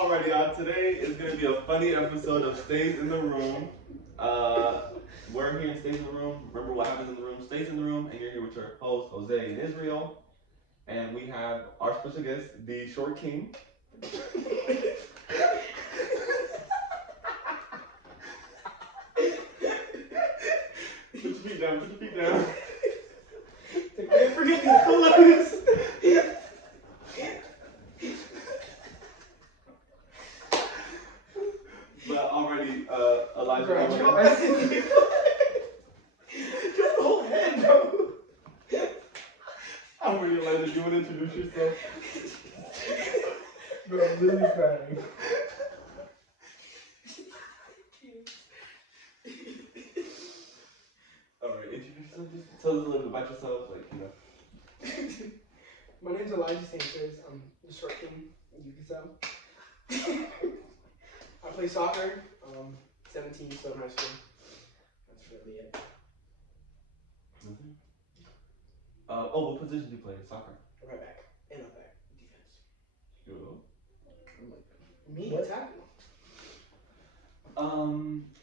Alrighty, y'all. Today is gonna be a funny episode of Stays in the Room. We're here in Stays in the Room. Remember what happens in the room stays in the room, and you're here with your host Jose and Israel, and we have our special guest, the Short King. Put your feet down. Put your feet down. Don't forget these pillows. But already, Elijah. Bro, just the whole head, bro. Already, Elijah, do you want to introduce yourself? Bro, I'm literally crying. Alright, introduce yourself. Just tell us a little bit about yourself, like, you know. My name's Elijah Sanchez. I'm the Short King, you can tell. I play soccer. 17, still in high school. That's really it. Mm-hmm. What position do you play? Soccer? Right back. And up back. Defense. Cool. Me? Tackle.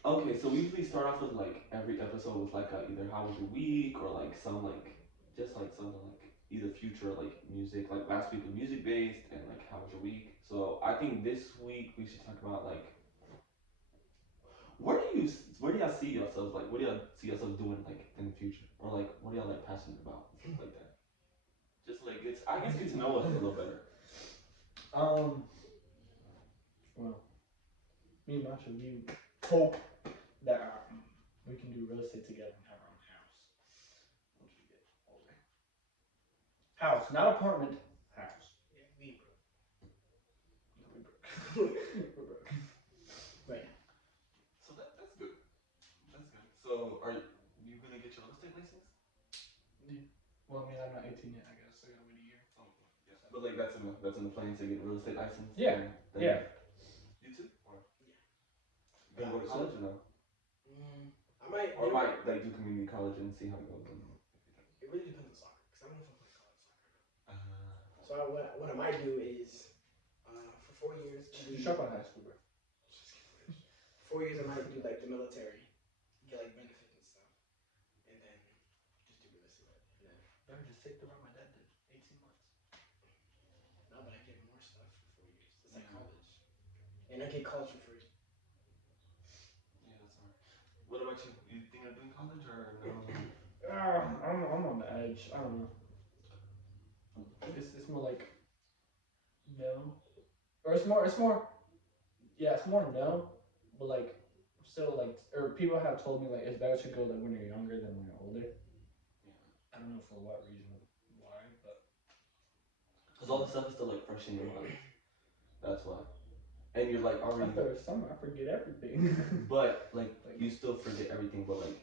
Okay, so we usually start off with like every episode with like either how was your week or like some like just like something like either future like music, like last week was music based and like how was your week. So I think this week we should talk about like where do y'all see yourselves, like what do y'all see yourselves doing like in the future, or like what are y'all like passionate about, stuff like that. Just like it's I guess get to know us a little better. Well, me and Macho, we hope that we can do real estate together and have our own house once we get older. House, not apartment. House. Yeah, we We're broke. Right. So that's good. That's good. So are you gonna get your real estate license? Yeah. Well, I mean, I'm not 18 yet. I guess I gotta wait a year. Oh, yeah. But like that's in the plans to get a real estate license. Yeah. Yeah. You too? Or Yeah. you gonna go to college or no? I might. Or might like do community college and see how it goes. It really depends on soccer, because I don't know if I play college soccer. So Uh, what I might do is, for 4 years. Just shop on high school, bro. 4 years I might do like the military, get like benefits and stuff, and then just do real estate. And then Bro, just take the route my dad did. 18 months. no, but I get more stuff for 4 years. It's like college, and I get college for free. yeah, that's hard. What about you? You think of doing college or no? I'm on the edge. I don't know. It's more like no, or it's more. Yeah, it's more no, but like still like, or people have told me like it's better to go like when you're younger than when you're older. Yeah. I don't know for what reason, why, but Because all the stuff is still like fresh in your mind. That's why. And you're like already. after summer I forget everything. But like you still forget everything, but like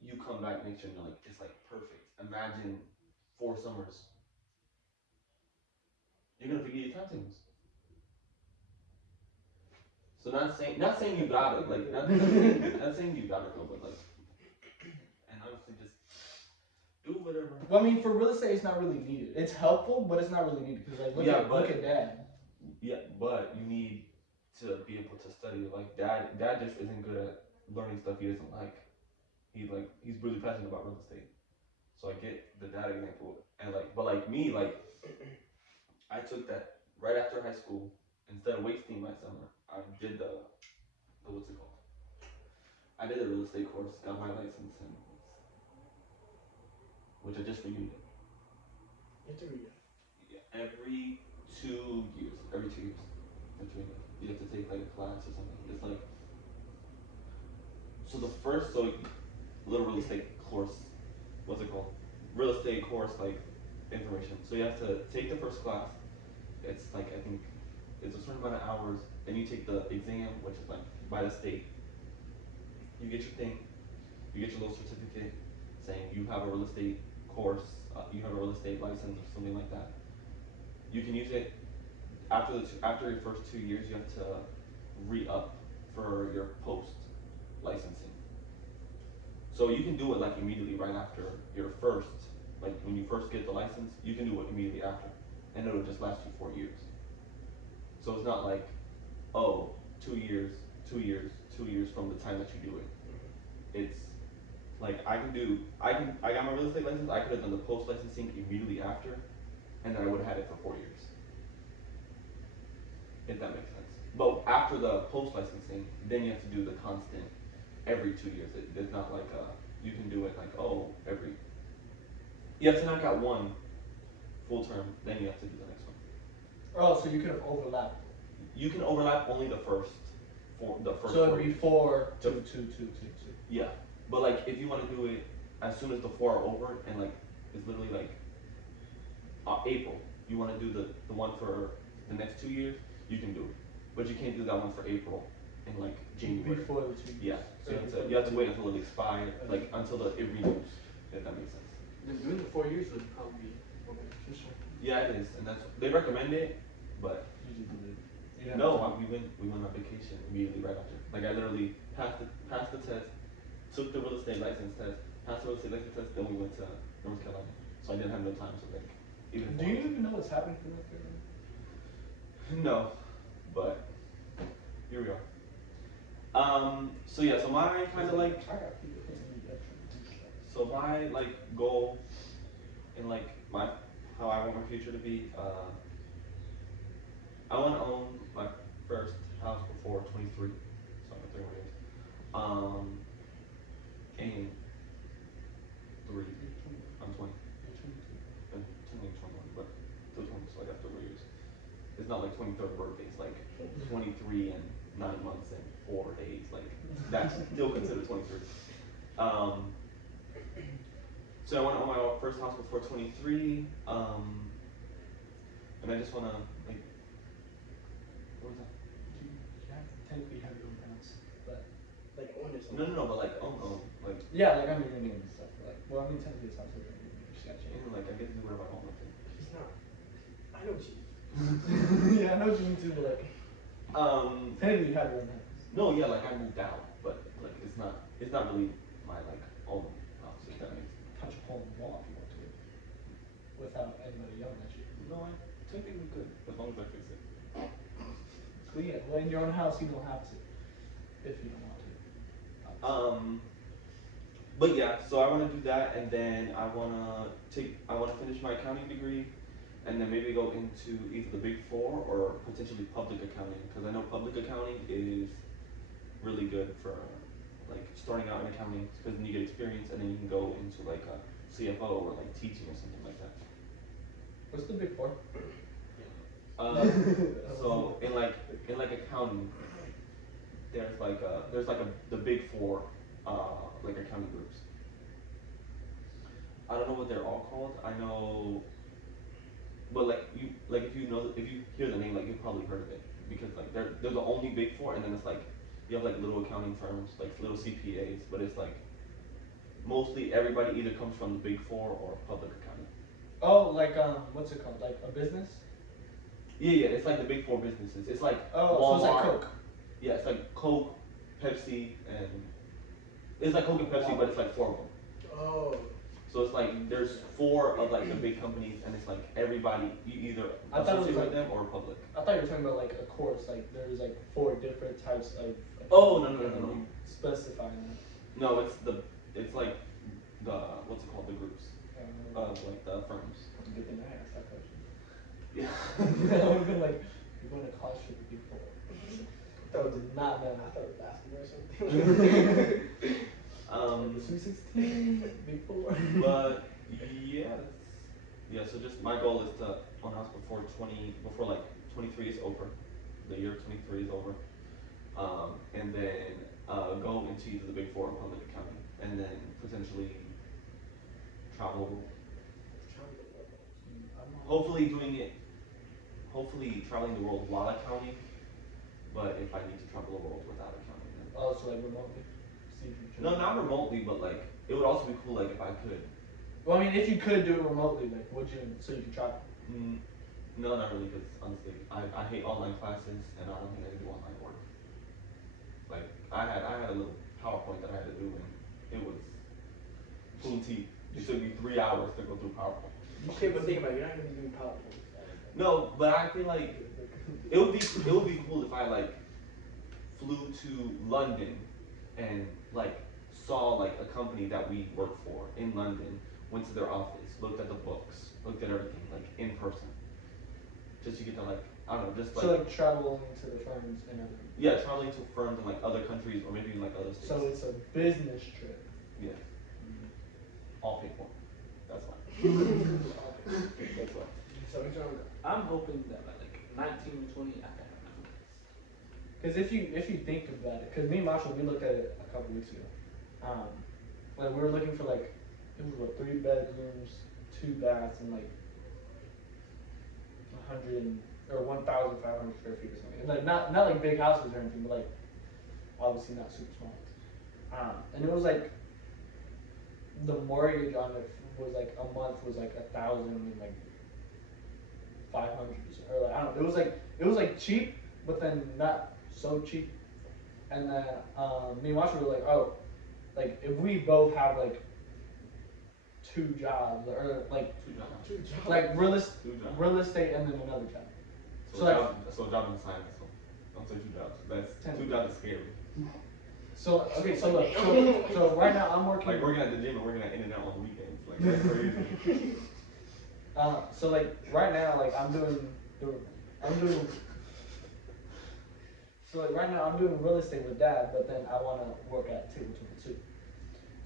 you come back next year and you're like it's like perfect. Imagine 4 summers. You're gonna forget your timetables. So not saying you got it, like not saying you got it though, but like, and honestly just do whatever. Well, I mean, for real estate, it's not really needed. It's helpful, but it's not really needed because like look at Dad. Yeah, but you need to be able to study. Like dad just isn't good at learning stuff he doesn't like. He's really passionate about real estate. So I get the dad example, and like, but like me, like I took that right after high school. Instead of wasting my summer, I did the what's it called? I did a real estate course, got my license, and which I just renewed. You have to read it. Yeah, every 2 years. Every 2 years. You have to take like a class or something. It's like little real estate course. What's it called? Real estate course like information. So you have to take the first class. It's like I think it's a certain amount of hours. Then you take the exam, which is like by the state. You get your thing. You get your little certificate saying you have a real estate course. You have a real estate license or something like that. You can use it after your first 2 years. You have to re-up for your post licensing. So you can do it like immediately right after your first, like when you first get the license, you can do it immediately after, and it'll just last you 4 years. So it's not like oh, 2 years, 2 years, 2 years from the time that you do it. It's like I got my real estate license. I could have done the post licensing immediately after, and then I would have had it for 4 years. If that makes sense. But after the post licensing, then you have to do the constant every 2 years. It's not like you can do it like every. You have to knock out one full term, then you have to do the next one. Oh, so you could have overlapped. You can overlap only the first So 4 it'd be years. 4, 2, 2, 2, 2, 2. Yeah, but like if you want to do it as soon as the 4 are over, and like it's literally like April, you want to do the one for the next 2 years, you can do it, but you can't do that one for April in like January. Before the 2 years. Yeah, so you have to wait until it expires, like until it renews, if that makes sense. Then doing the 4 years would probably be more beneficial. Yeah, it is, and they recommend it, but You just did it. we went on vacation immediately right after. Like I literally passed the test, took the real estate license test, passed the real estate license test, then we went to North Carolina. So I didn't have no time to like even. Do you even know what's happening for North Carolina? No, but here we are. So yeah, so my kind of like, so my like goal and like how I want my future to be. I want to own my first house before 23, so I'm 3 more years. And 3, I'm 20. I'm turning 21, but still 20, so like after 3 years. It's not like 23rd birthday, it's like 23 and 9 months and 4 days, like that's still considered 23. So I want to own my first house before 23, and I just want to like, what was that? You technically have your own house, but Like own this. No, but like own, like. yeah, like I'm your name and stuff. Like, well, I mean, technically it's not your name. You just got changed. And like I get to do whatever I want with it. He's not. I know what you. Yeah, I know what you mean too, but like, technically you have your own house. No, yeah, like I moved out, but like it's not really my like own house. If that makes sense. Touch a hole in the wall if you want to, without anybody yelling at you. No, I technically could, as long as I fix it. So yeah, well, in your own house you don't have to, if you don't want to. But yeah, so I want to do that, and then I want to finish my accounting degree, and then maybe go into either the Big Four or potentially public accounting, because I know public accounting is really good for like starting out in accounting, because then you get experience, and then you can go into like a CFO or like teaching or something like that. What's the Big Four? So in like accounting, there's like the Big Four like accounting groups. I don't know what they're all called. I know, but like if you hear the name, like you've probably heard of it, because like they're the only Big Four, and then it's like you have like little accounting firms, like little CPAs, but it's like mostly everybody either comes from the Big Four or public accounting. Oh, like what's it called? Like a business? Yeah, it's like the Big Four businesses. It's like Walmart. So it's like Coke. Yeah, it's like Coke, Pepsi, and it's like Coke and Pepsi, but it's like 4 of them. Oh. So it's like there's 4 of like the big companies, and it's like everybody you either associate with them or public. I thought you were talking about like a course, like there's like 4 different types of. Oh no. Specifying that. No, it's like the what's it called, the groups of like the firms. Good thing I asked that question. Yeah. I would have been like, you're going to college for the Big Four. That was Did not know. I thought it was basketball or something. The Sweet 16, Big Four. But yeah. So just my goal is to own a house before like 23 is over, the year 23 is over, and then go into either the Big Four or public accounting, and then potentially travel. Hopefully traveling the world while accounting, but if I need to travel the world without accounting, then. Oh, so like remotely? No, not remotely, but like it would also be cool like if I could. Well, I mean, if you could do it remotely, like would you, so you could travel? No, not really, because honestly, I hate online classes, and I don't think I can do online work. Like I had a little PowerPoint that I had to do, and it was full teeth. It took me 3 hours to go through PowerPoint. Okay, but think about it, you're not gonna be doing PowerPoint. No, but I feel like it would be cool if I like flew to London and like saw like a company that we work for in London, went to their office, looked at the books, looked at everything like in person, just to get to like I don't know, just like So like traveling to the firms and everything. yeah, traveling to firms in like other countries or maybe in like other states. So it's a business trip. Yeah, all paid for. That's why. That's why. So it's wrong. I'm hoping that by like 19 or 20, I can have my own place. Because if you think about it, because me and Marshall, we looked at it a couple weeks ago. Like we were looking for like it was what 3 bedrooms, 2 baths, and like 100 or 1,500 square feet or something. And like not like big houses or anything, but like obviously not super small. And it was like the mortgage on it was like a month was like 1,000 and like 500 or like I don't. It was like cheap, but then not so cheap. And then me and Marshall were like, oh, like if we both have like 2 jobs or like 2 jobs. 2 jobs. like 2 jobs. real estate and then another job. So, So like a job in the side hustle. Don't say 2 jobs. That's 10. 2 jobs is scary. so okay so look so right now I'm working Like working at the gym and working at In-N-Out on the weekends. Like that's crazy. so like right now like I'm doing so like right now I'm doing real estate with Dad, but then I want to work at Table 22.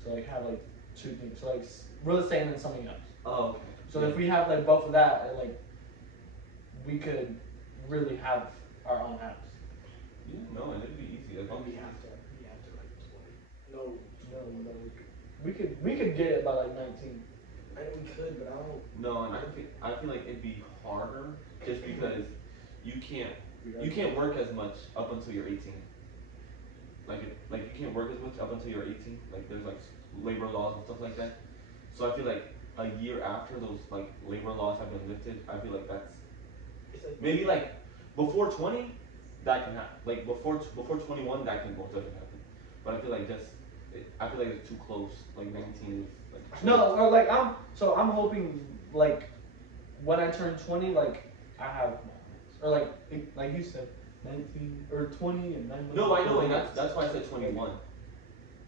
So like have like 2 things. So like real estate and then something else. Oh, okay. So yeah. if we have like both of that, like we could really have our own house. Yeah, no, and it'd be easy. As long as We have to like 20. No. No, we could get it by like 19. I know we could, but I don't. No, and I feel like it'd be harder just because you can't work as much up until you're 18. Like you can't work as much up until you're 18. Like there's like labor laws and stuff like that. So I feel like a year after those like labor laws have been lifted, I feel like that's It's like maybe like before 20 that can happen. Like before 21 that can most definitely happen. But I feel like I feel like it's too close. Like 19 is like No, or like I'm hoping like when I turn 20, like I have my house. Or like you said, 19 or 20 and 9 months. No, I know, and that's why I said 21.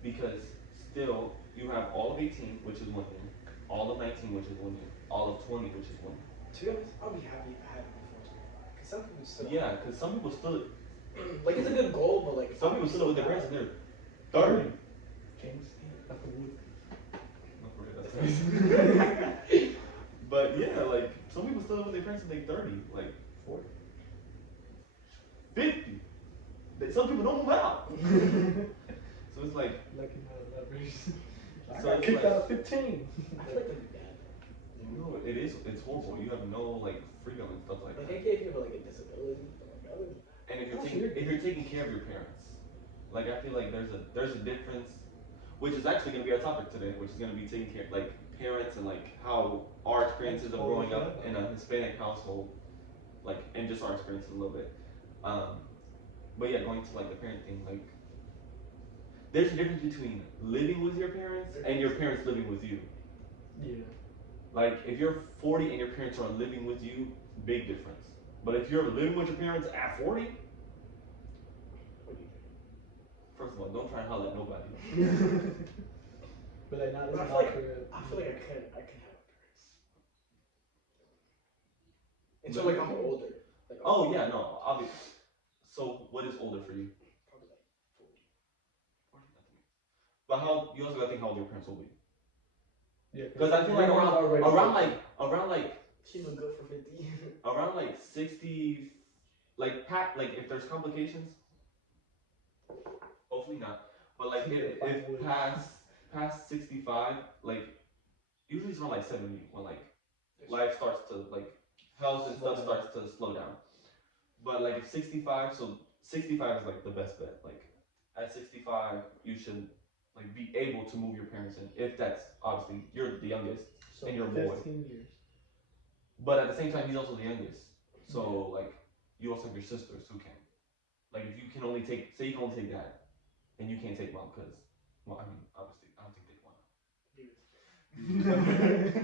Because still, you have all of 18, which is 1 year, all of 19, which is 1 year, all of 20, which is 1 year. To be honest, I'll be happy if I had it before 25. Cause some people still. Yeah, because some people still, Like it's a good goal, but like some people still live with their parents and they're 30. James, that's the wood. No, for real, that's crazy. But yeah, like some people still live with their parents and they're 30, like 40. 50. Some people don't move out. So it's like, Lucky not leverage. I So got it's kicked like- out at 15. I feel like that'd be bad though. no, it's horrible. You have no like freedom and stuff like Like that. I get if you have like a disability, but like other than that. And Oh, sure. if you're taking care of your parents, like I feel like there's a difference, which is actually gonna be our topic today, which is gonna be taking care like parents and like how our experiences of growing up in a Hispanic household, like and just our experiences a little bit. But yeah, going to like the parent thing, like there's a difference between living with your parents and your parents living with you. Yeah. Like if you're 40 and your parents are living with you, big difference. But if you're living with your parents at 40, What do you think? first of all, don't try to holler at nobody. But not But I feel like I feel like I can have my parents. Until like I'm older. Like Oh yeah, no, obviously. So what is older for you? probably like 40. 40, nothing. But how you also gotta think how old your parents will be. Yeah, Because I feel like around like She look good for 50. around like 60, like if there's complications, hopefully not. But like if past 65, like usually it's around like 70 when like life starts to like health and stuff starts to slow down. But like if 65, so 65 is like the best bet. Like at 65, you should like be able to move your parents in. If that's obviously you're the youngest So and you're a boy. 15 years. But at the same time, he's also the youngest. So like you also have your sisters who can. Like if you can only take, say you can only take dad, and you can't take mom because, well, I mean obviously I don't think they'd want to.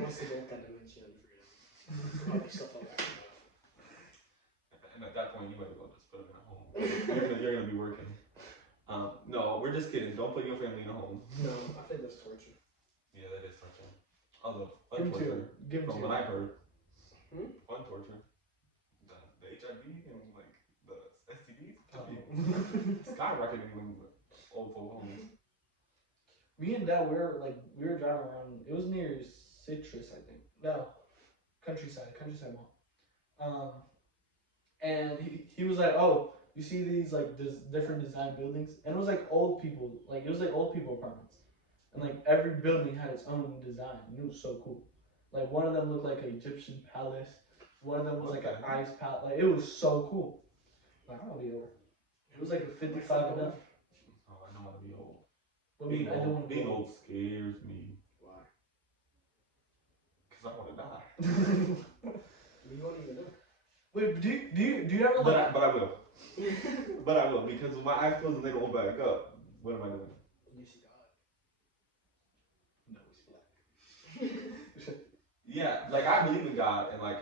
Once they get that dimension of freedom. Probably stuff like that. And at that point, you might as well just put them at home. You're gonna be working. just kidding. Don't put your family in a home. No, I think that's torture. Yeah, that is torture. Although, Give him fun two. torture. Give him From two. what I've heard. Hmm? Fun torture. The HIV and like the STDs skyrocketing when old folk homeless. Me and Dad, we were driving around. It was near Citrus, I think. No, Countryside Mall. And he was like, "Oh, you see these like different design buildings?" And it was like old people, like it was like old people apartments, and like every building had its own design. And it was so cool. Like one of them looked like an Egyptian palace. One of them was like an ice palace. Like it was so cool. Like I want to be old. It was like a 55 and up. Oh, I don't want to be old. But I mean, I don't want to being be old scares me. Why? Cause I want to die. You won't even know. Wait, do you ever But like? I will. But I will, because when my eyes close and they don't open back up, what am I doing? You see God. No, it's black. Yeah, like I believe in God, and I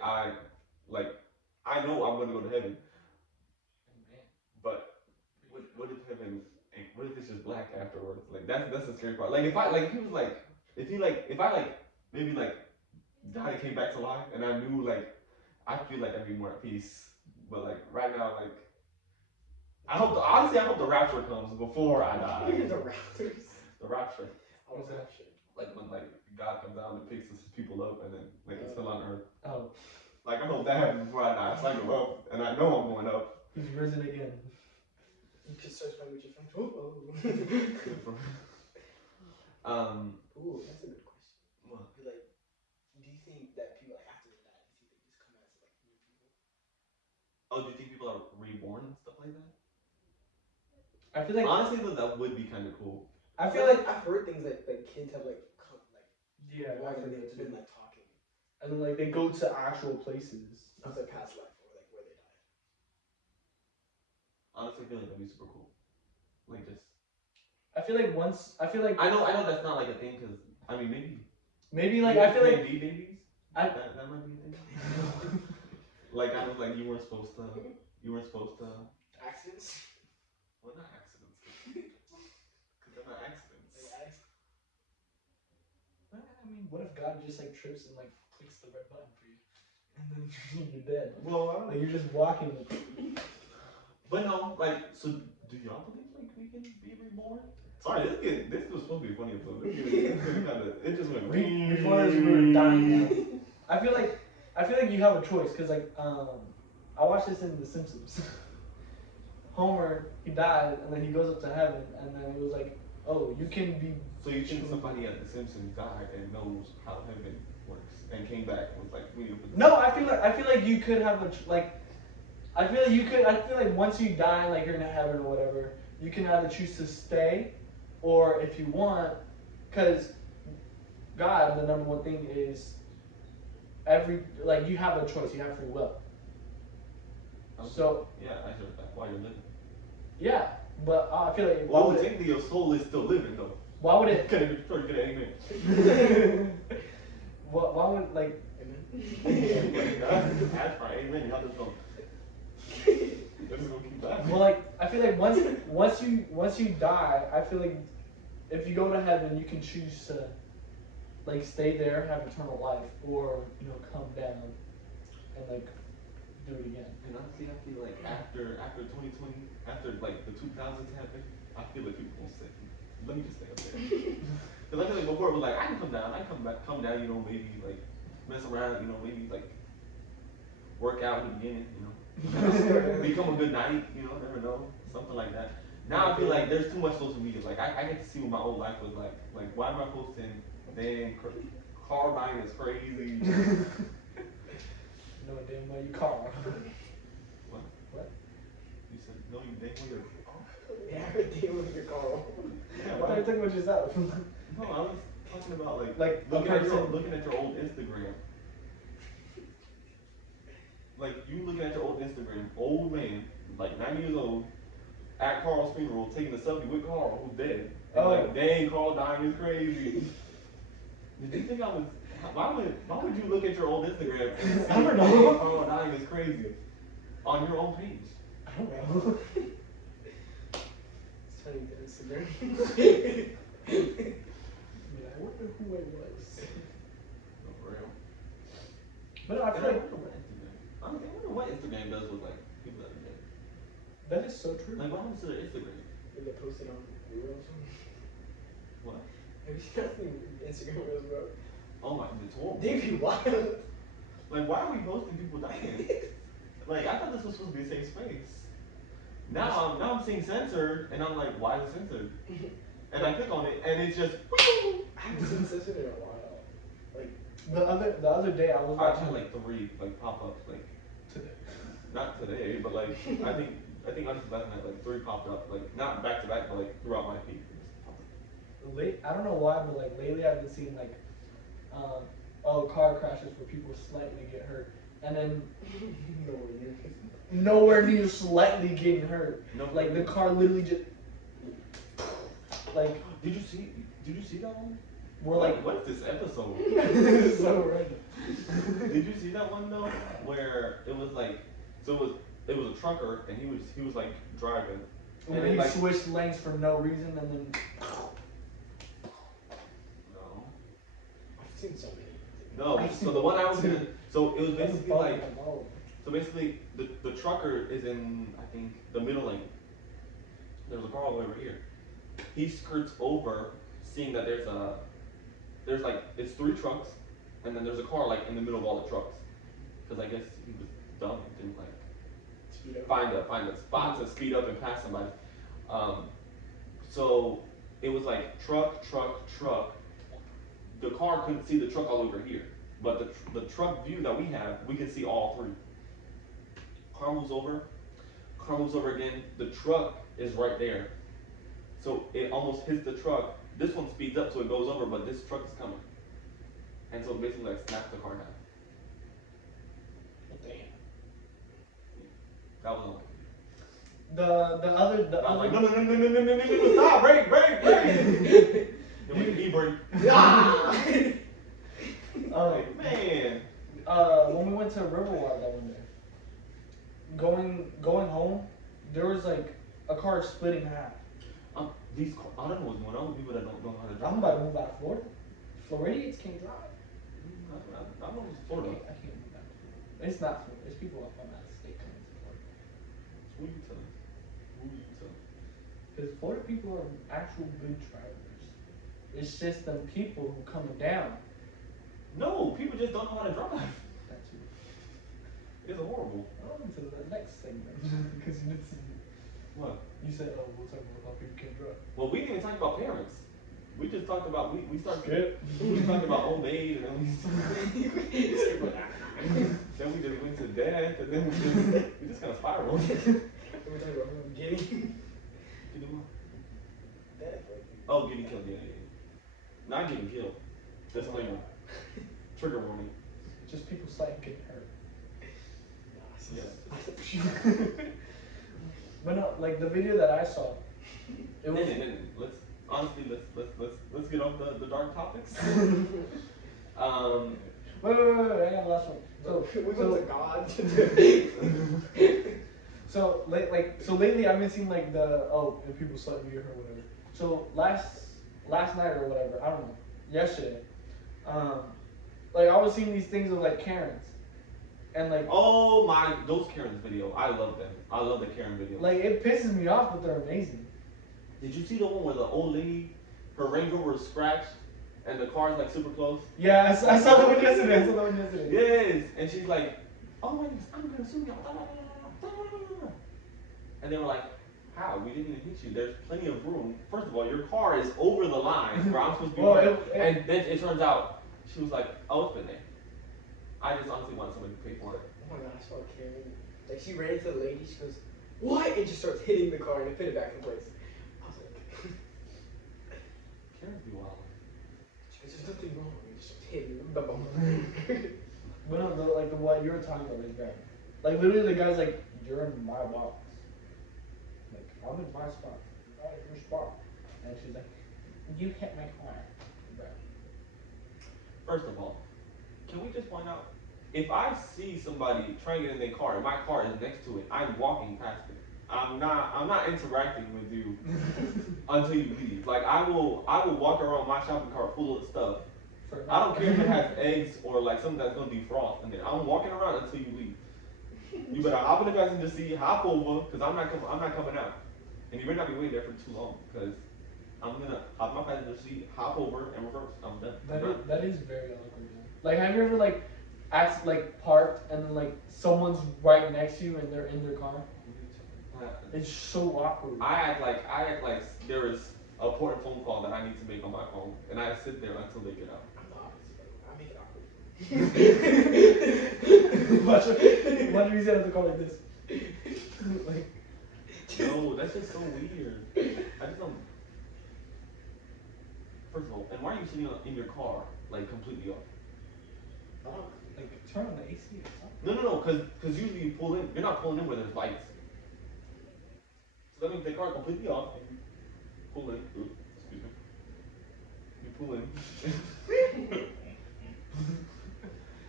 know I'm gonna go to heaven. But what if heaven ain't? What if it's just black afterwards? Like that's the scary part. Like if I maybe like died and came back to life, and I knew I feel like I'd be more at peace. But like right now, I hope the rapture comes before I die. The Raptors. The rapture. What's that shit? Like when God comes down and picks his people up and then it's still on earth. Oh. Like I hope that happens before I die. So I go up and I know I'm going up. He's risen again. You can search by with your friends. Ooh, Ooh, that's a good question. What? Do you think that people after they die, do you think they just come out as new people? Oh, do you think people are reborn and stuff like that? I feel like honestly though that would be kind of cool. I feel like I've heard things like kids have yeah, I've heard they've been talking. And then they go to actual places of their past life or where they died. Honestly, I feel like that'd be super cool. Just. I feel like I know that's not like a thing because I mean maybe I feel like babies. That might be a thing. I was like you weren't supposed to. Accidents. Well, not accidents. Because they're not accidents. I mean, what if God just trips and clicks the red button for you, and then you're dead? Well, you're just walking. But no, so do y'all believe we can be reborn? Sorry, this was supposed to be a funny episode. It just went before this we were dying out. I feel like you have a choice because I watched this in The Simpsons. Homer, he died and then he goes up to heaven and then it was oh, you can be. So you think somebody at The Simpsons died and knows how heaven works and came back and was we need to put. No, I feel like you could have I feel like once you die, you're in heaven or whatever, you can either choose to stay, or if you want, because God, the number one thing is you have a choice, you have free will. Okay. So yeah, I heard that while you're living. Yeah, but I feel like technically your soul is still living though. Why would it? Could have get an amen. Why would Amen? Ask for amen. Y'all just gonna keep that. Well, I feel like once you die, I feel like if you go to heaven, you can choose to stay there, have eternal life, or come down and do it again. And honestly, I feel like after 2020, after the 2000s happened, I feel like people gonna say, let me just stay up there. Because I feel like before it was I can come down, come down, maybe mess around, maybe work out in the beginning, become a good knight, never know, something like that. Now I feel like there's too much social media. I get to see what my old life was like. Why am I posting? Dang, car buying is crazy. No damn well you car. What? You said no, you damn well your car. Yeah, I heard damn well your car. I thought you were talking about yourself. No, I was talking about looking at your old Instagram. You looking at your old Instagram, old man, 90 years old, at Carl's funeral, taking a selfie with Carl, who's dead. And dang, Carl dying is crazy. Did you think I was? Why would you look at your old Instagram and see I don't know. Carl dying is crazy on your own page? I don't know. turning to Instagram. Yeah, I wonder who I was. No, for real. But I And feel I like wonder what Instagram. I wonder what Instagram does with like people that are dead. that is so true. Like what happens to their Instagram? They get posted on Reels. What? Have you seen Instagram Reels, bro? Oh my, it's horrible. They be wild. Like why are we posting people dying? Like I thought this was supposed to be a safe space. Now I'm seeing censored, and I'm like, why is it censored? And I click on it, and it's just. I haven't seen this in a while. Like The other day I was I watching had like 3 like pop ups like today. not today, but like I think I just last night like 3 popped up like not back to back, but like throughout my feed. I don't know why, but like lately I've been seeing like car crashes where people slightly get hurt, and then nowhere near slightly getting hurt. No, Like the car literally just like Did you see that one? we're like what is this episode? it's so random. Did you see that one though? Where it was like, so it was a trucker and he was like driving. And then he like, switched lanes for no reason, and then no. I've seen so many. No, so the one I was gonna, so it was That was basically bugging like, them all. so basically the trucker is in, I think, the middle lane. There's a car all the way over here. He skirts over, seeing that there's like, it's 3 trucks, and then there's a car like in the middle of all the trucks. Cause I guess he was dumb and didn't like Speed up. find a spot to speed up and pass somebody. So it was like truck. The car couldn't see the truck all over here, but the truck view that we have, we can see all 3. Car moves over again. The truck is right there, so it almost hits the truck. This one speeds up, so it goes over, but this truck is coming, and so it basically like snaps the car down. Damn. That was all. The other I'm like, no, stop, break. And we e-brake. Ah! Like, man. When we went to Riverwater that one day, going home, there was like a car splitting in half. I don't know what's going on with people that don't know how to drive. I'm about to move out of Florida. Floridians can't drive. I don't know what's Florida. I can't move out of Florida. It's not Florida. It's people from out of state coming to Florida. Who you telling? Because Florida people are actual good drivers. It's just them people who coming down. No, people just don't know how to drive. That's who. It's horrible. On to the next segment. Because you did What? you said, oh, we'll talk about how people can't drive. Well, we didn't even talk about parents. We just talked about we started. Good. We talked about old maid, and then then we just went to death, and then we just kind of spiraled. We're talking about who getting death. Oh, getting killed, yeah. Not getting killed. Disclaimer. Trigger warning. Just people slightly getting hurt. Yes. But no, like the video that I saw, it was. Let's honestly let's get off the dark topics. Wait, I got the last one. We went to God. So lately I've been seeing like if people slightly get hurt or whatever. So last night or whatever, I don't know, yesterday, like I was seeing these things of like Karens, and like Oh my, those Karen's video, I love them. I love the Karen video. like it pisses me off, but they're amazing. Did you see the one where the old lady, her Range Rover was scratched, and the car's like super close? Yeah, I saw that one yesterday. Yes, and she's like, oh my goodness, I'm gonna sue y'all. And they were like, how? We didn't even hit you. There's plenty of room. First of all, your car is over the line where I'm supposed to be. And then it turns out she was like, oh, it's been there. I just honestly want somebody to pay for it. Oh my god, I saw Karen. Like she ran into the lady, she goes, what? And just starts hitting the car and it put it back in place. I was like, Karen's be wild. she goes, there's nothing wrong. And just starts hitting the bumper. But no, like the what you were talking about is bad. Like literally the guy's like, you're in my box. Like, I'm in my spot. Not in your spot. And she's like, you hit my car. Bro. First of all, can we just point out, if I see somebody trying to get in their car and my car is next to it, I'm walking past it. I'm not interacting with you until you leave. Like I will walk around my shopping cart full of stuff. I don't care if it has eggs or like something that's gonna defrost in there. I'm walking around until you leave. You better hop in the passenger seat, hop over, cause I'm not coming out. And you better not be waiting there for too long, cause I'm gonna hop in my passenger seat, hop over, and reverse. I'm done. That is very awkward. Like, have you ever like parked and then like someone's right next to you and they're in their car? It's so awkward. I act like there is an important phone call that I need to make on my phone, and I sit there until they get out. I make it awkward. Why do you have to call like this? Like, no, that's just so weird. I just don't. First of all, and why are you sitting in your car like completely off? like turn on the AC or something. No, because usually you pull in. You're not pulling in where there's lights. So that means the car completely off, and you pull in. Ooh, excuse me. You pull in.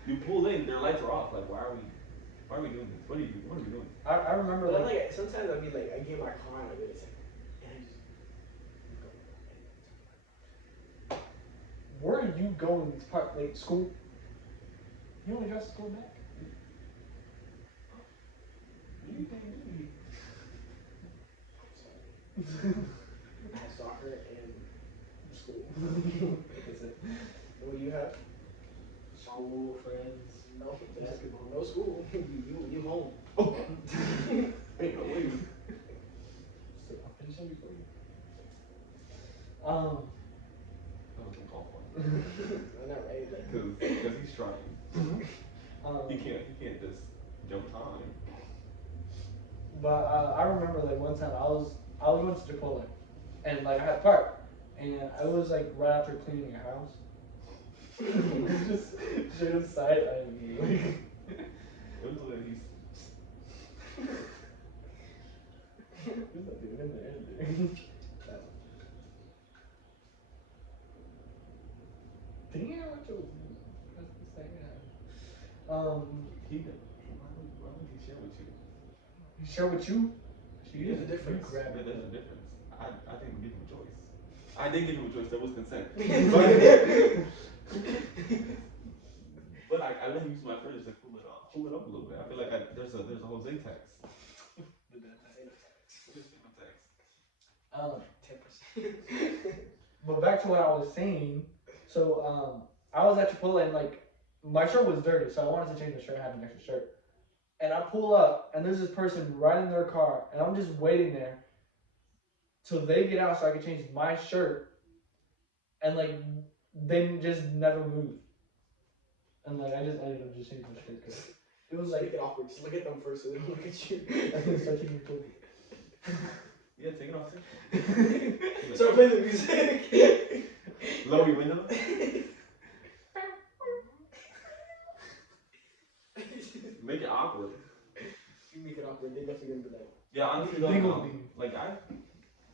You pull in. Their lights are off. Like, why are we doing this? What are we doing? I remember But like like sometimes I'd be like, I get my car and I wait a second, and I just where are you going to park? Like school? You only drive to school back? You can't do I had soccer and school. That's it. What do you have? School, friends, No, basketball. no school. You home. Ain't no way. So I'll finish on before you. That was a call for I'm not right. because he's trying. He Um, can't just jump time. But I remember like one time I was going to Chipotle, and like I had parked, and I was like right after cleaning your house. Just straight up side eyeing me. Like, It was like he's. who's that dude in there? Damn, what your that's the same guy. He why would he share with you? You share with you? There's a difference. You grab Yeah, it. there's a difference. I didn't give him a choice. I did give him a choice. There was consent. But I let him use my fridge to cool it off. Cool it up a little bit. I feel like there's a Jose tax. Um, 10%. but back to what I was saying. So I was at Chipotle and like my shirt was dirty, so I wanted to change my shirt. I had an extra shirt, and I pull up and there's this person right in their car, and I'm just waiting there till they get out so I can change my shirt, and like they just never move, and like I ended up just changing my shirt because it was Make like it awkward. Just look at them first, so they don't look at you. I think start taking photos. Yeah, take it off. Start playing the music. Lower your window. Make it awkward. You make it awkward. They definitely gonna be like. Yeah, honestly, They though, gonna be. like yeah,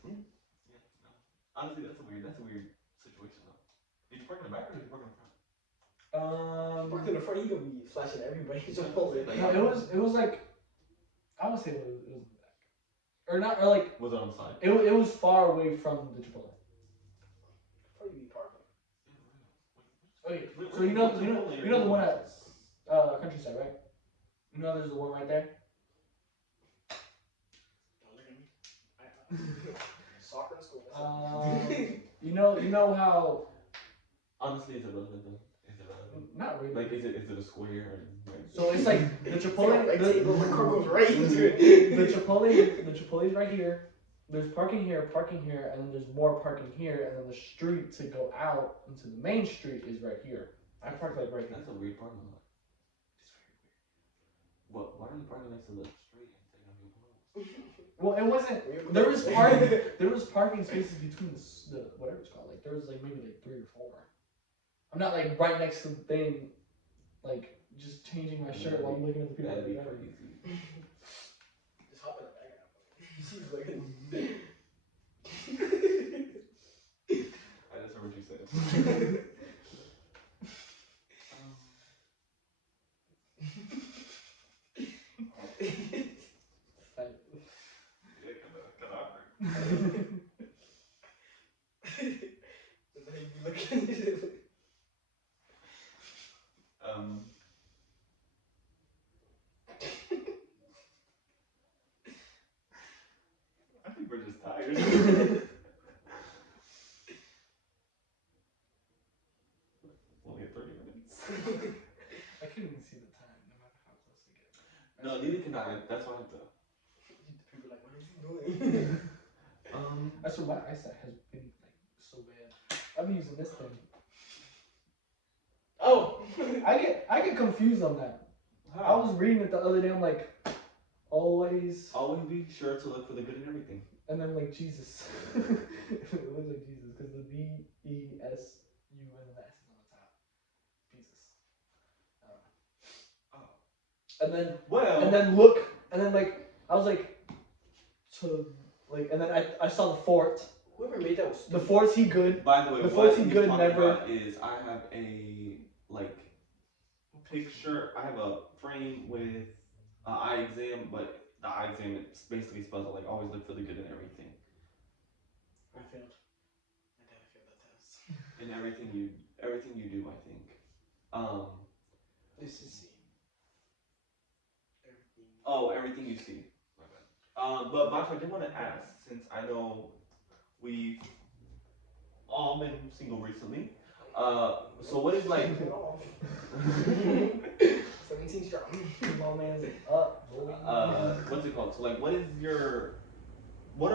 no. Honestly, that's a weird situation though. Did you park in the back or did you park in the front? Parked in the front, you gonna be flashing at everybody. No, it was like I would say it was in the back, or not, or like Was it on the side? it was far away from the Chipotle. Probably be parking. Okay, so you know the one at Countryside, right? You know there's the one right there. Don't look at me. Soccer in school. You know how Honestly, is it relevant though? Is it relevant? not really. Like, is it a square? And, like, So it's like the Chipotle. My car goes right into it. The Chipotle is right here. There's parking here, and then there's more parking here, and then the street to go out into the main street is right here. I parked like right here. That's a weird parking lot. It's very weird. What? Why are you parking next to the street and taking up your clothes? Well, it wasn't. There was parking spaces between the whatever it's called. Like there was like maybe like 3 or 4. I'm not like right next to the thing, like just changing my shirt while I'm looking at the people. That'd be that crazy. Just hop in the back. She's like. I just heard what you said. That's how you be looking. I think we're just tired. Only at 30 minutes. I couldn't even see the time, no matter how close we get. No, neither can I. That's why I have to. People are like, what is he doing? I swear my eyesight has been like so bad. I've been using this thing. Oh! I get confused on that. I was reading it the other day. I'm like, always be sure to look for the good in everything. And then like Jesus. It looks like Jesus because the VESU and the S is on the top. Jesus. I don't know. And then and then look and then like I was like so like and then I saw the fort. Whoever made that was The fort's he good. By the way, the what fort's he he's good talking never about is I have a like picture. I have a frame with eye exam, but the eye exam it basically spells out like always look for the good in everything. I failed. My dad failed that test. In everything you do, I think. This is C. Everything. Oh, everything you see. But Vash, I did want to ask, since I know we've all been single recently. So what is like 17 strong. My man's up, boy. What's it called? So like what are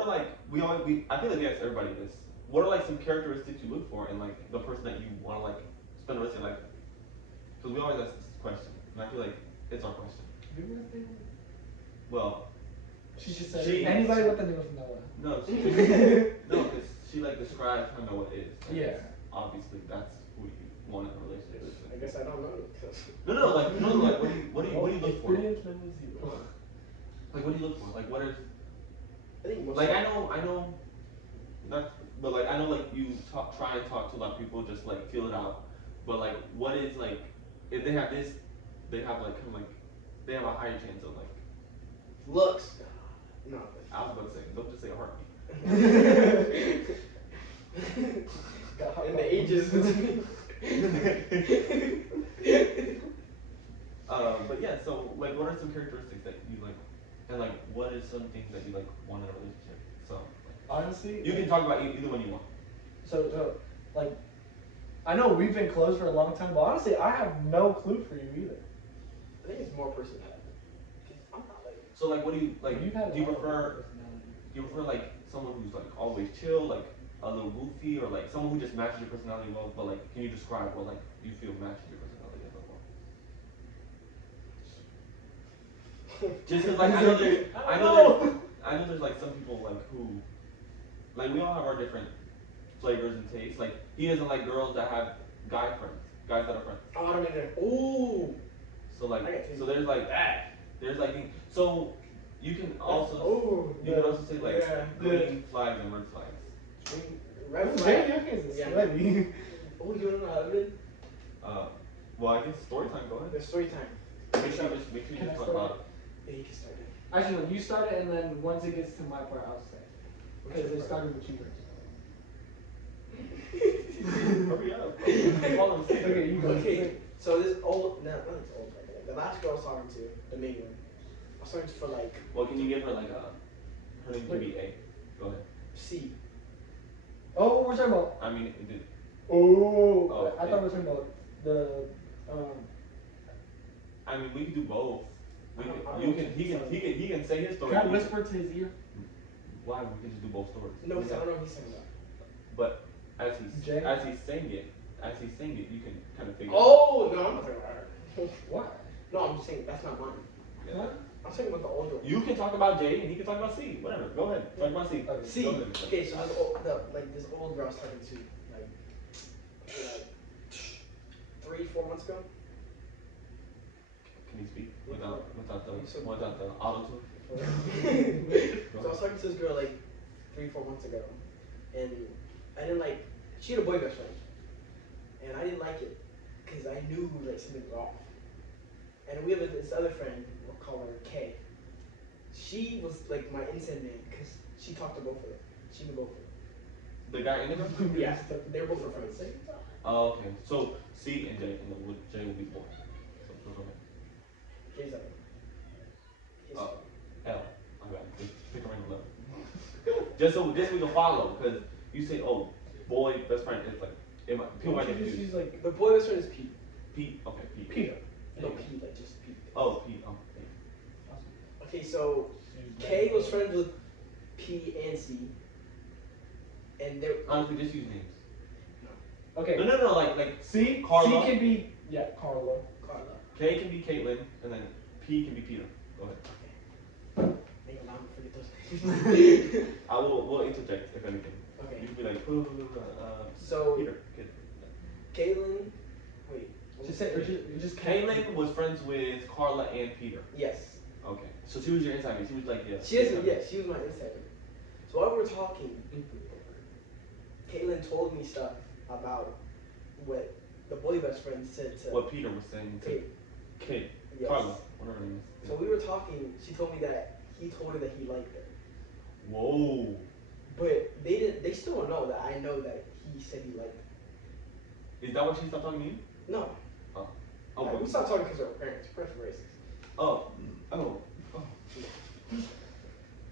like I feel like we ask everybody this. What are like some characteristics you look for in like the person that you want to like spend the rest of your life with? Because we always ask this question, and I feel like it's our question. Well, she just said anybody with the name of Noah. No, because she like describes how Noah is. Like, yeah. Obviously, that's who you want in a relationship with. I guess I don't know. Like what do you look for? Like what do you look for? Like what is? I think most like I know, not, but like I know like you try and talk to a lot of people, just like feel it out. But like what is like if they have this, they have like kind of like they have a higher chance of like looks. No. I was about to say don't just say a heartbeat. In the ages between. But yeah, so like what are some characteristics that you like and like what is some things that you like want in a relationship? So like, honestly you can talk about either one you want. So like I know we've been close for a long time, but honestly I have no clue for you either. I think it's more personality. I'm not like so like what do you like do you prefer like someone who's like always chill, like a little goofy, or like someone who just matches your personality well, but like can you describe what like you feel matches your personality a little well? Just because like I know there's like some people like who like we all have our different flavors and tastes. Like he doesn't like girls that have guys that are friends. Ooh. So like there's like that. There's like so you can also say like green flags and red flags. Red flag. Sweaty. Oh, you don't know how to read? Well I guess story time. Go ahead. There's story time. Make sure you just talk about. Yeah, you can start it. Actually, no, you start it, and then once it gets to my part, I'll say. Because it started with you Hurry up. Okay, you go. Okay, so this old, not this old, the last girl I was talking to, the main one, I was talking to for like. Well, can you give her like her name could be A. Go ahead. C. Oh, we're talking about. I mean, it did. Oh, I thought we were talking about the. I mean, we can do both. He can say his story. Can I whisper to his ear? Why? We can just do both stories. No, because I don't know what he's saying about. But as he's saying it, you can kind of figure. Oh no, I'm not talking about her. What? No, I'm just saying that's not mine. Yeah. What? I'm talking about the older one. You can talk about J and he can talk about C. Whatever. Go ahead. Talk about C. C. Okay, so this old girl I was talking to like 3-4 months ago. Can you speak without the auto tune? So I was talking to this girl like 3-4 months ago, and I didn't like. She had a boy best friend, and I didn't like it because I knew like something was off. And we have this other friend. We'll call her Kay. she was like my inside man because she talked to both of them. She knew both of them. The guy in the group? Yeah, they were both her friends. Oh, okay. So C and J, and then J will be boy. So those are He's like, L. I got it. Just pick a random letter. just so we can follow, because you say, oh, boy, best friend is like, people might get confused. She's like, the boy best friend is Pete. Pete? Okay, Pete. Peter. No, Pete, like just Pete. Oh, Pete. Oh, Okay, so K was friends with P and C. And they're. honestly, just use names. Okay. No, like C. Carla. C can be Carla. Carla. K can be Caitlin, and then P can be Peter. Go ahead. Ain't gonna forget those names. We'll interject if anything. Okay. You can be like, So Peter. Kid. Caitlin. Wait. Just say, or just Caitlin was friends with Carla and Peter. Yes. Okay. So she was your inside man. She was like, yeah. She is. Yeah, she was my insider. So while we were talking, Caitlin told me stuff about what the boy best friend said to What Peter was saying to Kate. Yes. Carla, whatever her name is. So we were talking. She told me that he told her that he liked her, Whoa. but they didn't. They still don't know that I know that he said he liked her. Is that why she stopped talking to you? No. Oh, We stopped talking because of our parents. Parents were racist.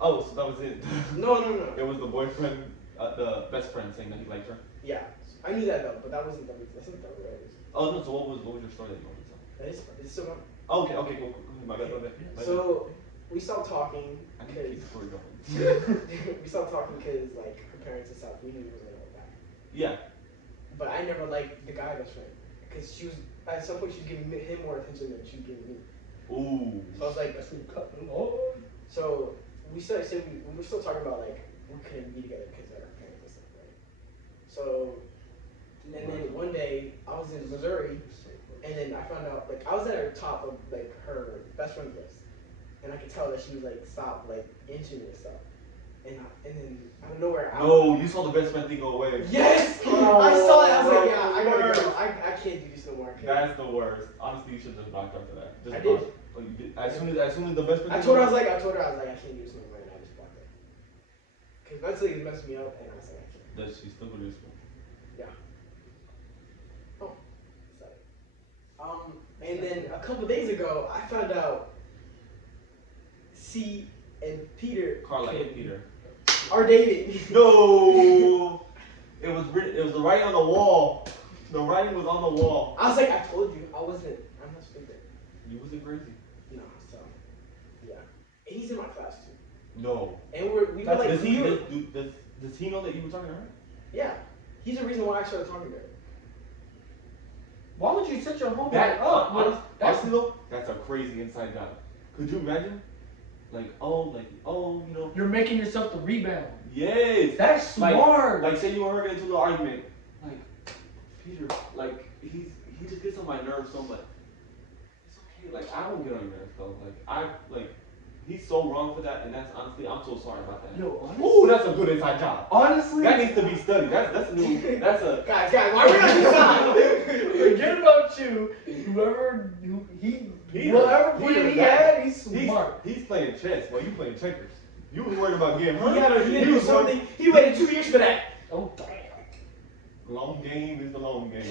Oh, so that was it. No. It was the boyfriend, the best friend saying that he liked her. Yeah, I knew that though, but that wasn't the reason. That's not the real reason. Oh no, so what was your story that you wanted to tell? It's still going. Okay, cool. My bad. So we stopped talking I can because keep the story going. we stopped talking because like her parents and stuff. We knew it was gonna go back. Yeah. But I never liked the guy best friend because she was at some point she was giving him more attention than she was giving me. Ooh. So I was like, that's when you cut them off. So we started saying we were still talking about like we couldn't be together because of our parents and stuff, right? So and then one day I was in Missouri and then I found out like I was at her top of like her best friend list and I could tell that she was like stopped like into me and stuff. And then out of nowhere No, you saw the best friend thing go away. Yes! Oh, I saw it, I was like, that's yeah, I the gotta worst. go. I can't do this no more. That's the worst. Honestly, you should just block after that. Just I did. block. Oh, you did. As soon as the best friend. I told her I was like, I can't do this no more, and I just blocked her. Cause mentally it messed me up, and I was like, I can't. Does she still go to school? Yeah. Oh, sorry. And then a couple days ago, I found out C and Peter Carla and Peter. are dating. No. It was written. It was the writing on the wall. The writing was on the wall. I was like, I told you, I'm not stupid. You wasn't crazy. No, so yeah. And he's in my class too. No. And we were like, Does he know that you were talking to her? yeah. He's the reason why I started talking to her. Why would you set your homeboy That up? honestly though, that's a crazy inside job. Could you imagine? You know. You're making yourself the rebound. Yes. That's smart. Like say you and her get into the argument. Like Peter, like he just gets on my nerves so much. It's okay. Like I don't get on your nerves though. He's so wrong for that, and that's honestly I'm so sorry about that. Yo, honestly, Ooh, that's a good inside job. honestly, That needs to be studied. That's a new. That's a. Guys, why are we not this forget about you. Whoever plan he had, he's smart. He's playing chess, but you playing checkers. You was worried about getting hurt. He had to do something. He waited 2 years for that. Oh damn. Long game is the long game.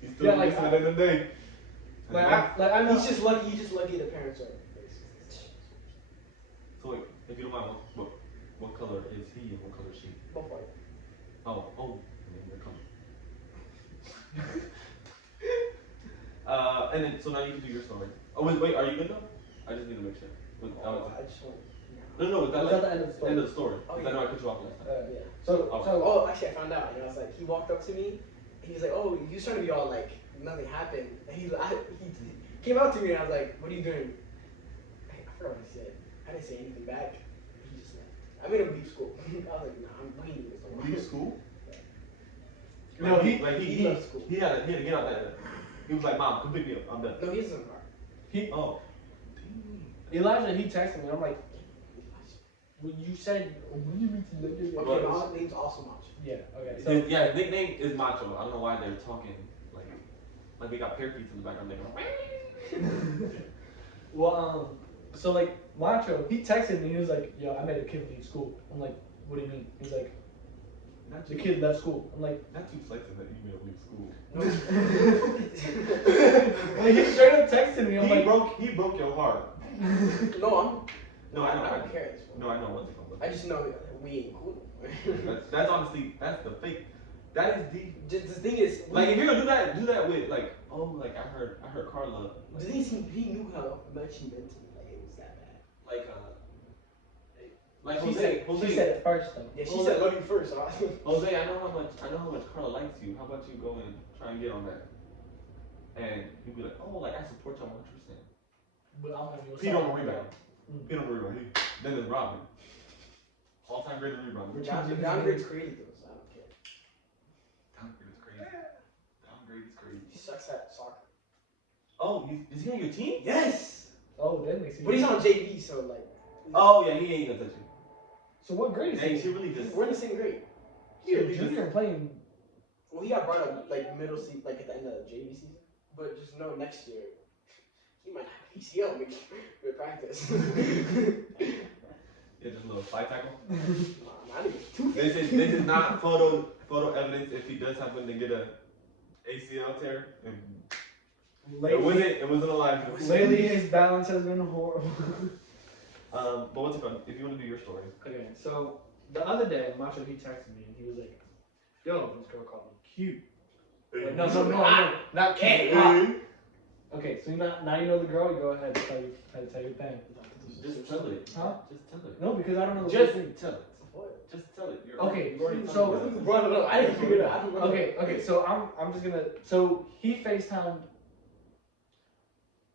He's still Yeah, like, at the end of the day. I know. He's just lucky. The parents are. So wait, if you don't mind, what color is he and what color is she? Both white. Oh, and then they're coming. And then so now you can do your story. Oh wait, are you good though? I just need to make sure. I just want. No, was that Was like that the end of the story? end of the story? Oh, Because I yeah. know I cut you off last time. Yeah. So Actually, I found out, and I was like, he walked up to me, and he was like, oh, you trying to be all like, nothing happened. And he came out to me, and I was like, what are you doing? I forgot what he said. I didn't say anything back. He just left. I made him leave school. I was like, nah, we ain't doing this no more. Leave school? No, Like, he left school. He had to get out there. He was like, Mom, come pick me up. I'm done. No, he has his own car. Oh. Elijah, he texted me. I'm like, when you said, when you meet to look Okay, my name's also Mach. Yeah. Okay. So His nickname is Macho. I don't know why they're talking like we got parakeets in the background. They're going. well, So like Macho, he texted me. He was like, "Yo, I made a kid leave school." I'm like, "What do you mean?" He's like, Not "The you. kid left school." I'm like, Not you flexing that email leave school. like he straight up texted me. I'm like, He broke your heart. No, No, I know. I don't care. No, I know what's it called. I just know that we ain't cool. That's honestly that's the fake. That is the Just the thing is, like if you're gonna do that with like like I heard Carla. the thing is, he knew how much he meant to me. Like it was that bad. Like she said it first though. Yeah, she said love you first. So Jose, I know how much Carla likes you. How about you go and try and get on that? And he'd be like, oh, like I support y'all 100%. But I'm having your Pete on the rebound. Mm. Pete on the rebound. Then there's Robin. All-time great rebound. Downgrade's crazy though, so I don't care. Downgrade is crazy. Downgrade is crazy. He sucks at soccer. Oh, is he on your team? Yes. Oh, that makes sense. But he's on JV, so like. Oh yeah, he ain't gonna touch you. So what grade is Hey, he? she really just. We're in the same grade. He's a junior playing. Well, he got brought up like middle season, like at the end of the JV season. But just know next year, he might have PCL with practice. Yeah, just a little slide tackle. Not even two. This is not photo evidence if he does happen to get a ACL tear. It wasn't a live. Lately, his balance has been horrible. But what's it called? If you want to do your story. Okay, so the other day, Macho, he texted me and he was like, "Yo, this girl called me cute." Like, no, not cute. Hot. Okay, so now you know the girl. You go ahead, tell your thing. Just tell it. Huh? Just tell it. No, because I don't know the Just thing. tell it. What? Just tell it. Okay, you're already so telling me. Brought it up. I didn't figure it out. I don't know. Okay, so I'm just gonna. So he FaceTimed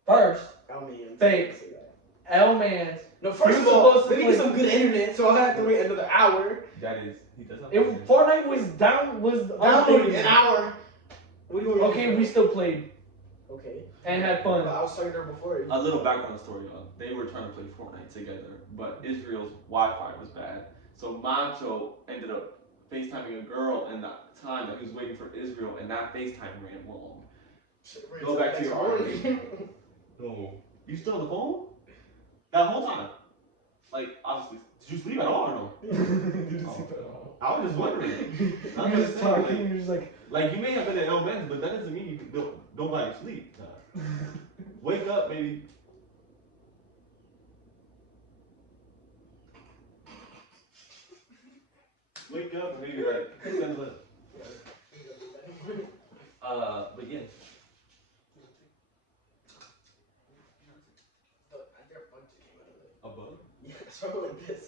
first. Oh man. Fake. L Man's. No, first He of was all, supposed to let me play- get some good internet, so I had to wait another hour. That is, he does not. Fortnite was down. Downloading an hour. What do you want? Okay, we still played Okay. and had fun. But I was talking to her before. A little background story, y'all. They were trying to play Fortnite together, but Israel's Wi-Fi was bad. So Macho ended up FaceTiming a girl in the time that he was waiting for Israel, and that FaceTime ran long. Go back to your argument. No. You still on the phone? That whole time? Like, obviously, did you sleep at all or no? I was just wondering. I'm just talking. You're just like you may have been at LMS, but that doesn't mean you don't let you sleep. Wake up, maybe. Wake up, and maybe like send a but yeah. A bug? Yeah, something like this.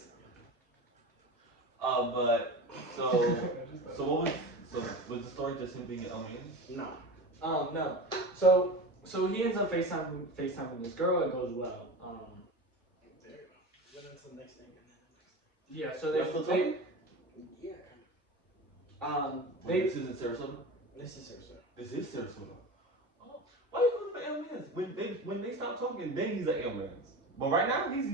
But so what was the story just him being at LMS? Nah. No. So he ends up FaceTiming this girl. It goes well. There. Went on to the next thing and then Yeah. So Y'all still talking? yeah. This is in Sarasota? This is Sarasota. This is Sarasota. Oh, why you calling for LMS? When they stop talking, then he's at LMS. But right now he's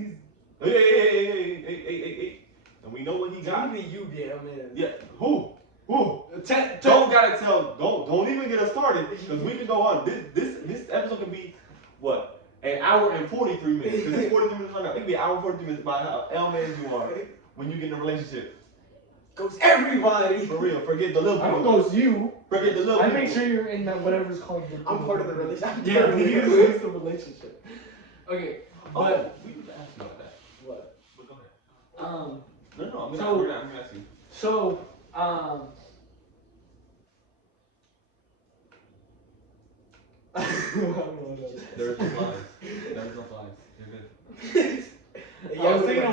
hey. And we know what he got. Even you be man. Yeah. Who? Don't gotta tell. Don't even get us started because we can go on. This episode can be what? An hour and 43 minutes. Because it's 43 minutes right now. It can be an hour and 43 minutes by how LMS you are when you get in a relationship. Goes everybody. For real. Forget the little I don't people. go you. Forget the little I people. make sure you're in that whatever's called. I'm part of the relationship. Yeah, he is the relationship. Okay, but we need to ask you about that. What? But go ahead. No, I'm So- gonna ask you. So, There's no flies. There's no flies. You're good. I was thinking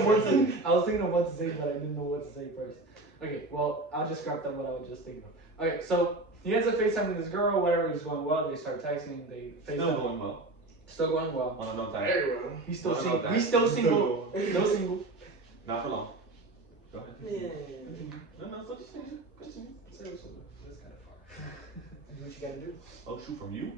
of what to say, but I didn't know what to say first. Okay, well, I'll just scrap that what I was just thinking of. Okay, so he ends up FaceTiming this girl, whatever, he's going well, they start texting, they FaceTime. Still going well. Still going well. On a no time. Everyone. He's still On a single. no time. He's still single. Still single. Not for long. Go ahead. Yeah. No, so just continue. That's kind of far. Do what you gotta do. Oh, shoot, from you?